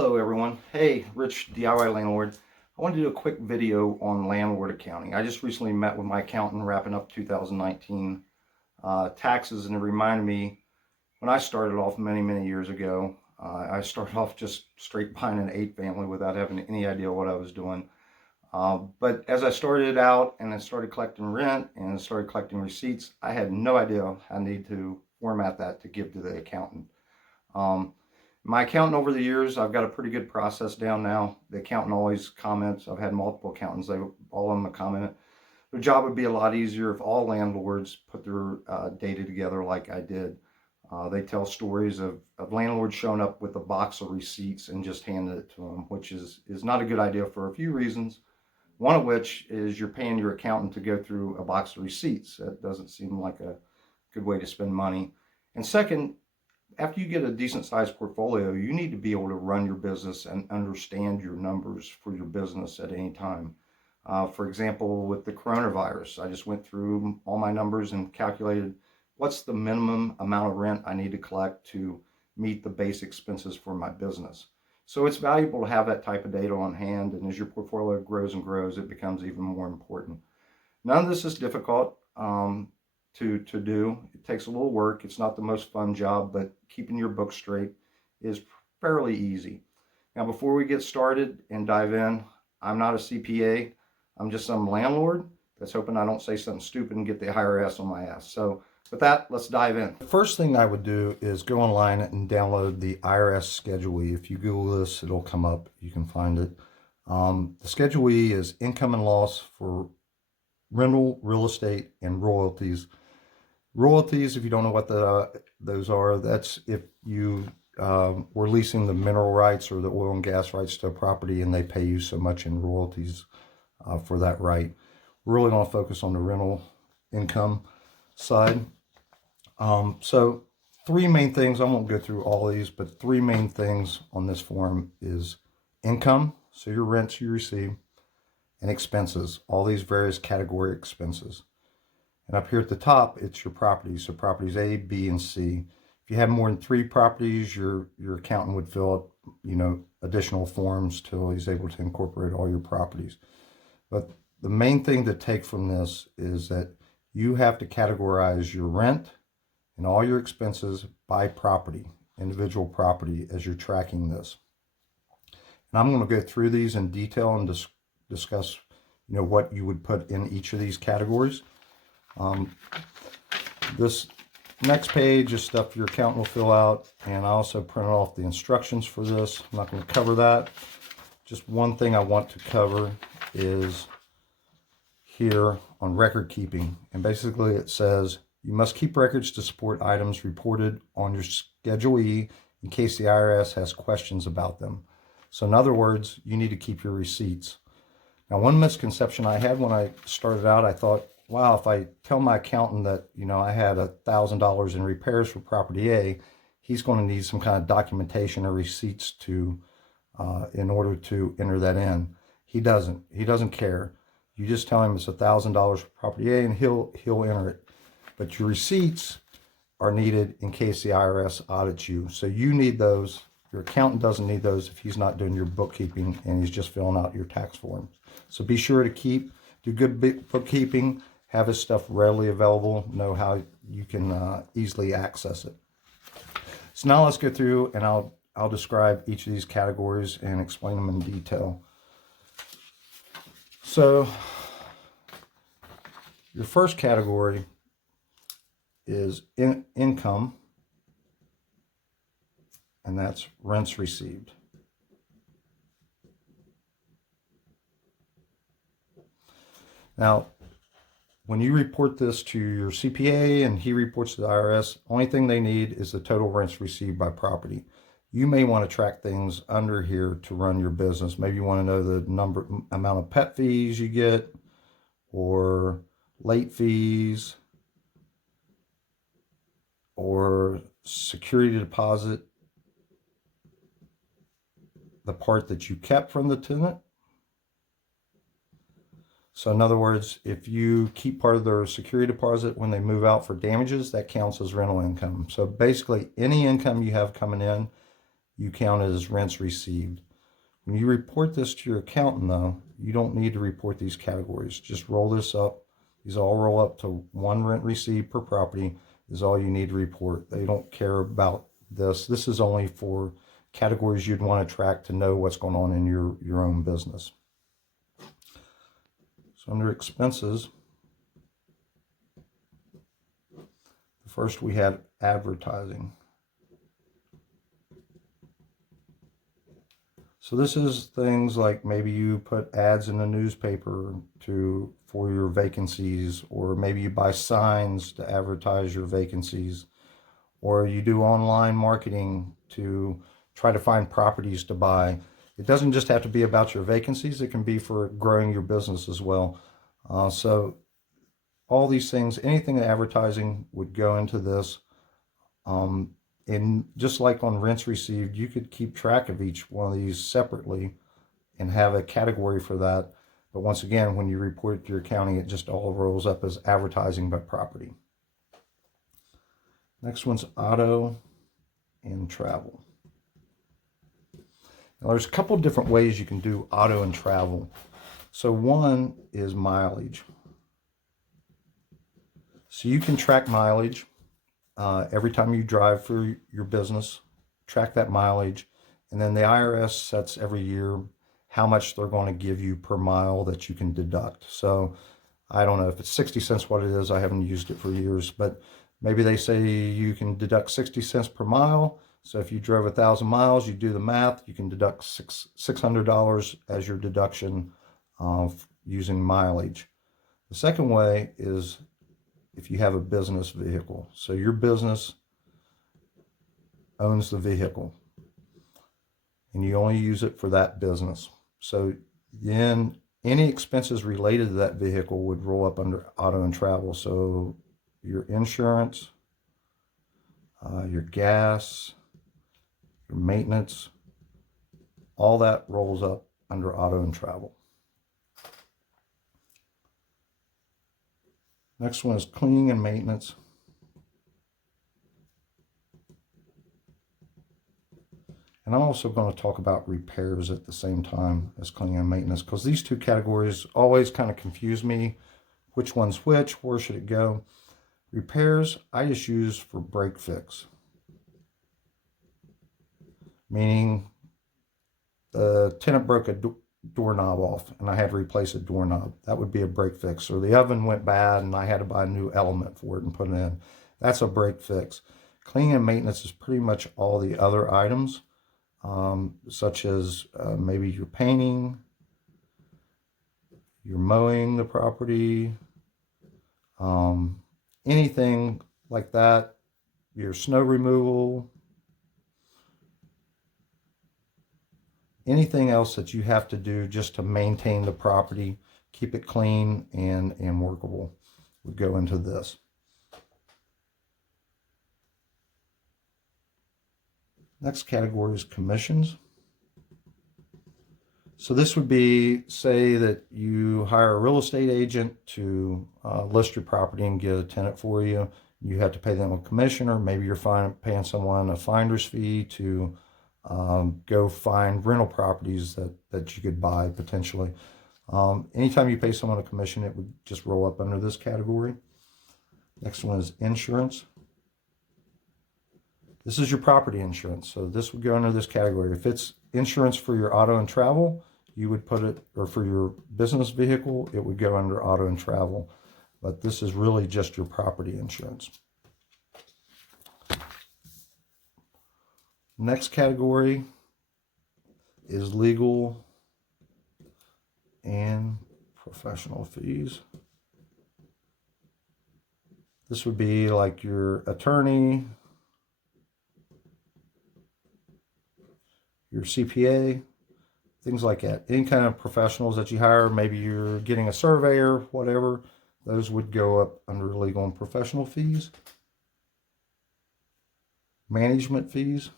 Hello everyone. Hey, Rich DIY Landlord. I wanted to do a quick video on landlord accounting. I just recently met with my accountant wrapping up 2019 taxes, and it reminded me when I started off many years ago. I started off just straight buying an 8-family without having any idea what I was doing. But as I started out and I started collecting rent and I started collecting receipts, I had no idea I need to format that to give to the accountant. My accountant over the years, I've got a pretty good process down now. The accountant always comments. I've had multiple accountants. All of them have commented. Their job would be a lot easier if all landlords put their data together like I did. They tell stories of landlords showing up with a box of receipts and just handed it to them, which is not a good idea for a few reasons. One of which is you're paying your accountant to go through a box of receipts. That doesn't seem like a good way to spend money. And second, after you get a decent sized portfolio, you need to be able to run your business and understand your numbers for your business at any time. For example, with the coronavirus, I just went through all my numbers and calculated what's the minimum amount of rent I need to collect to meet the base expenses for my business. So it's valuable to have that type of data on hand, and as your portfolio grows and grows, it becomes even more important. None of this is difficult to do. It takes a little work. It's not the most fun job, but keeping your books straight is fairly easy. Now, before we get started and dive in, I'm not a CPA. I'm just some landlord that's hoping I don't say something stupid and get the IRS on my ass. So with that, let's dive in. The first thing I would do is go online and download the Irs Schedule. If you Google this, it'll come up. You can find it. The Schedule E is income and loss for rental, real estate, and royalties. Royalties, if you don't know what those are, that's if you were leasing the mineral rights or the oil and gas rights to a property and they pay you so much in royalties for that right. We're really going to focus on the rental income side. So three main things, I won't go through all these, but three main things on this form is income, so your rents you receive, and expenses, all these various category expenses. And up here at the top, it's your properties. So properties A, B, and C. If you have more than 3 properties, your accountant would fill out, additional forms till he's able to incorporate all your properties. But the main thing to take from this is that you have to categorize your rent and all your expenses by property, individual property, as you're tracking this. And I'm going to go through these in detail and discuss, what you would put in each of these categories. This next page is stuff your accountant will fill out, and I also printed off the instructions for this. I'm not going to cover that. Just one thing I want to cover is here on record keeping, and basically it says you must keep records to support items reported on your Schedule E in case the IRS has questions about them. So in other words, you need to keep your receipts. Now, one misconception I had when I started out, I thought, wow, if I tell my accountant that, I had $1,000 in repairs for property A, he's going to need some kind of documentation or receipts to, in order to enter that in. He doesn't care. You just tell him it's $1,000 for property A and he'll enter it. But your receipts are needed in case the IRS audits you. So you need those. Your accountant doesn't need those if he's not doing your bookkeeping and he's just filling out your tax forms. So be sure to do good bookkeeping, have his stuff readily available, know how you can easily access it. So now let's go through and I'll describe each of these categories and explain them in detail. So your first category is income, and that's rents received. Now, when you report this to your CPA and he reports to the IRS, only thing they need is the total rents received by property. You may want to track things under here to run your business. Maybe you want to know the amount of pet fees you get, or late fees, or security deposit, the part that you kept from the tenant. So in other words, if you keep part of their security deposit when they move out for damages, that counts as rental income. So basically any income you have coming in you count it as rents received. When you report this to your accountant, though, you don't need to report these categories. Just roll this up. These all roll up to one rent received per property is all you need to report. They don't care about this. This is only for categories you'd want to track to know what's going on in your own business. So under expenses, first we had advertising. So this is things like maybe you put ads in the newspaper for your vacancies, or maybe you buy signs to advertise your vacancies, or you do online marketing to try to find properties to buy. It doesn't just have to be about your vacancies, it can be for growing your business as well. So all these things, anything advertising would go into this. And just like on rents received, you could keep track of each one of these separately and have a category for that. But once again, when you report it to your accounting, it just all rolls up as advertising by property. Next one's auto and travel. Now there's a couple different ways you can do auto and travel. So one is mileage. So you can track mileage. Every time you drive for your business, track that mileage, and then the IRS sets every year how much they're going to give you per mile that you can deduct. So I don't know if it's 60 cents what it is. I haven't used it for years, but maybe they say you can deduct 60 cents per mile. So if you drove 1,000 miles, you do the math, you can deduct $600 as your deduction using mileage. The second way is if you have a business vehicle. So your business owns the vehicle and you only use it for that business. So then any expenses related to that vehicle would roll up under auto and travel. So your insurance, your gas, your maintenance, all that rolls up under auto and travel. Next one is cleaning and maintenance. And I'm also going to talk about repairs at the same time as cleaning and maintenance, because these two categories always kind of confuse me. Which one's which? Where should it go? Repairs, I just use for break fix. Meaning the tenant broke a doorknob off and I had to replace a doorknob. That would be a break fix. Or the oven went bad and I had to buy a new element for it and put it in. That's a break fix. Cleaning and maintenance is pretty much all the other items, such as maybe your painting, your mowing the property, anything like that, your snow removal, anything else that you have to do just to maintain the property, keep it clean and workable would go into this. Next category is commissions. So this would be, say that you hire a real estate agent to list your property and get a tenant for you. You have to pay them a commission, or maybe you're paying someone a finder's fee to go find rental properties that you could buy potentially. Anytime you pay someone a commission, it would just roll up under this category. Next one is insurance. This is your property insurance. So this would go under this category. If it's insurance for your auto and travel, you would put it, or for your business vehicle, it would go under auto and travel. But this is really just your property insurance. Next category is legal and professional fees. This would be like your attorney, your CPA, things like that. Any kind of professionals that you hire, maybe you're getting a surveyor, whatever, those would go up under legal and professional fees. Management fees.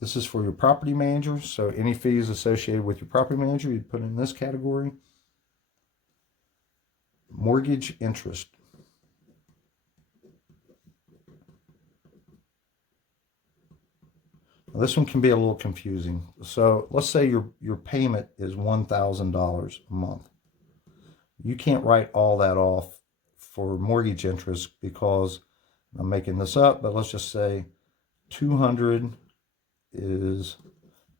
This is for your property manager, so any fees associated with your property manager, you'd put in this category. Mortgage interest. Now, this one can be a little confusing. So let's say your payment is $1,000 a month. You can't write all that off for mortgage interest because, I'm making this up, but let's just say 200 is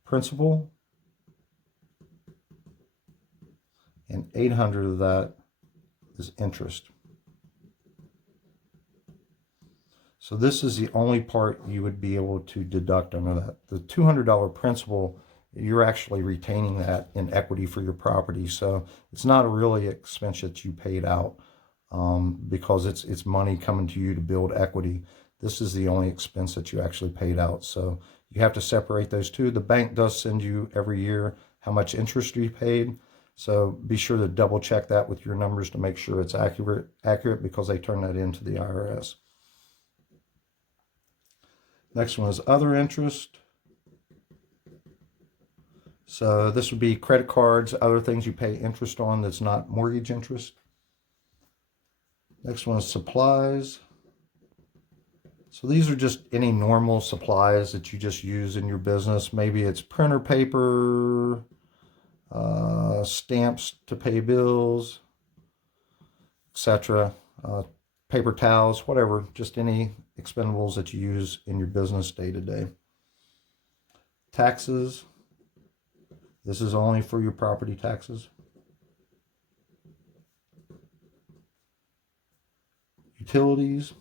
principal and 800 of that is interest. So this is the only part you would be able to deduct under that. The $200 principal, you're actually retaining that in equity for your property. So it's not a really expense that you paid out because it's money coming to you to build equity. This is the only expense that you actually paid out. So you have to separate those two. The bank does send you every year how much interest you paid. So be sure to double check that with your numbers to make sure it's accurate because they turn that into the IRS. Next one is other interest. So this would be credit cards, other things you pay interest on that's not mortgage interest. Next one is supplies. So these are just any normal supplies that you just use in your business. Maybe it's printer paper, stamps to pay bills, etc. Paper towels, whatever, just any expendables that you use in your business day to day. Taxes. This is only for your property taxes. Utilities.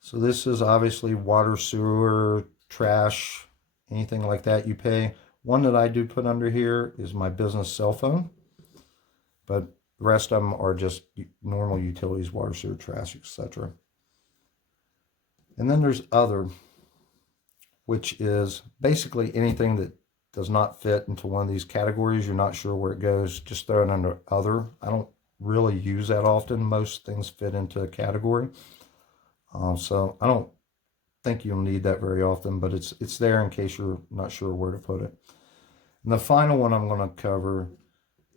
So this is obviously water, sewer, trash, anything like that you pay. One that I do put under here is my business cell phone, but the rest of them are just normal utilities, water, sewer, trash, etc. And then there's other, which is basically anything that does not fit into one of these categories. You're not sure where it goes, just throw it under other. I don't really use that often. Most things fit into a category. So I don't think you'll need that very often, but it's there in case you're not sure where to put it. And the final one I'm going to cover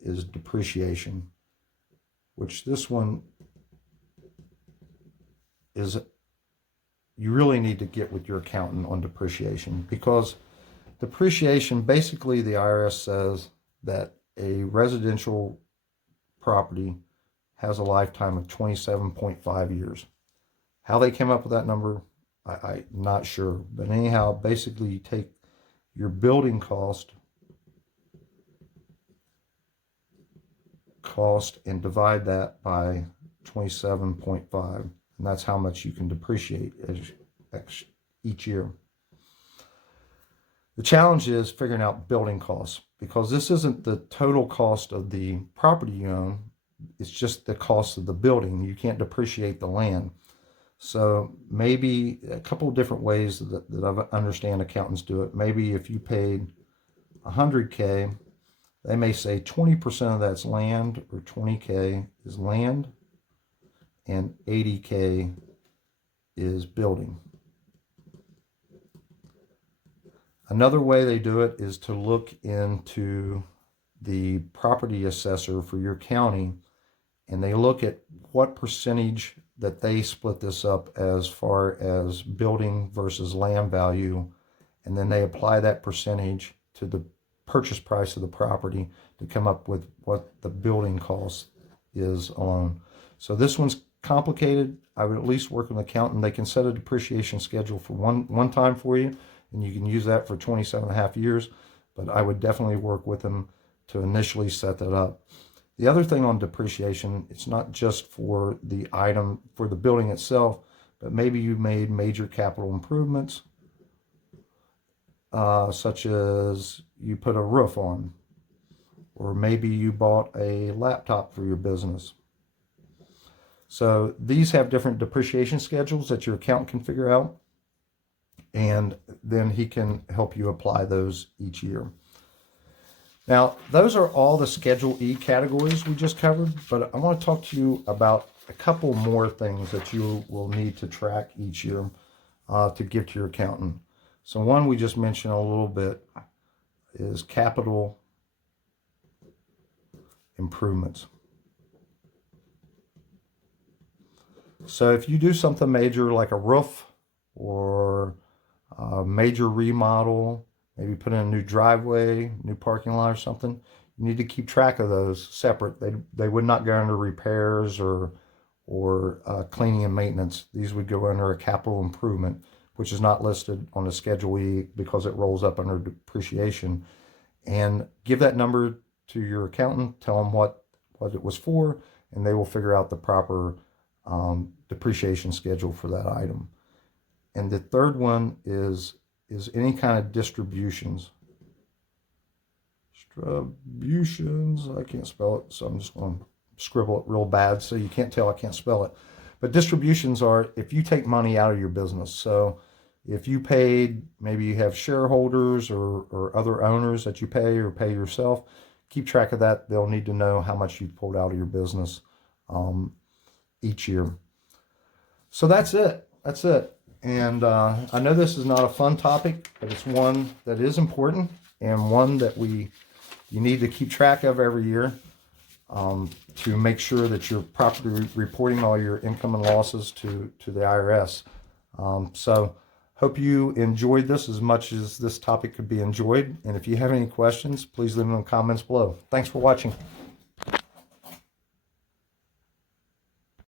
is depreciation, which this one is, you really need to get with your accountant on depreciation, because depreciation, basically the IRS says that a residential property has a lifetime of 27.5 years. How they came up with that number, I'm not sure. But anyhow, basically you take your building cost and divide that by 27.5, and that's how much you can depreciate each year. The challenge is figuring out building costs, because this isn't the total cost of the property you own, it's just the cost of the building. You can't depreciate the land. So maybe a couple of different ways that I understand accountants do it. Maybe if you paid $100K, they may say 20% of that's land, or 20K is land, and 80K is building. Another way they do it is to look into the property assessor for your county, and they look at what percentage that they split this up as far as building versus land value, and then they apply that percentage to the purchase price of the property to come up with what the building cost is alone. So this one's complicated. I would at least work with an accountant. They can set a depreciation schedule for one time for you, and you can use that for 27.5 years, but I would definitely work with them to initially set that up. The other thing on depreciation, it's not just for the item, for the building itself, but maybe you made major capital improvements, such as you put a roof on, or maybe you bought a laptop for your business. So these have different depreciation schedules that your accountant can figure out, and then he can help you apply those each year. Now, those are all the Schedule E categories we just covered, but I want to talk to you about a couple more things that you will need to track each year to give to your accountant. So one we just mentioned a little bit is capital improvements. So if you do something major like a roof or major remodel, maybe put in a new driveway, new parking lot or something, you need to keep track of those separate. They would not go under repairs or cleaning and maintenance. These would go under a capital improvement, which is not listed on the Schedule E because it rolls up under depreciation. And give that number to your accountant, tell them what it was for, and they will figure out the proper depreciation schedule for that item. And the third one is any kind of distributions. Distributions, I can't spell it, so I'm just going to scribble it real bad so you can't tell I can't spell it. But distributions are if you take money out of your business. So if you paid, maybe you have shareholders or other owners that you pay or pay yourself, keep track of that. They'll need to know how much you pulled out of your business each year. So that's it. That's it. And I know this is not a fun topic, but it's one that is important and one that you need to keep track of every year to make sure that you're properly reporting all your income and losses to the IRS. So hope you enjoyed this as much as this topic could be enjoyed. And if you have any questions, please leave them in the comments below. Thanks for watching.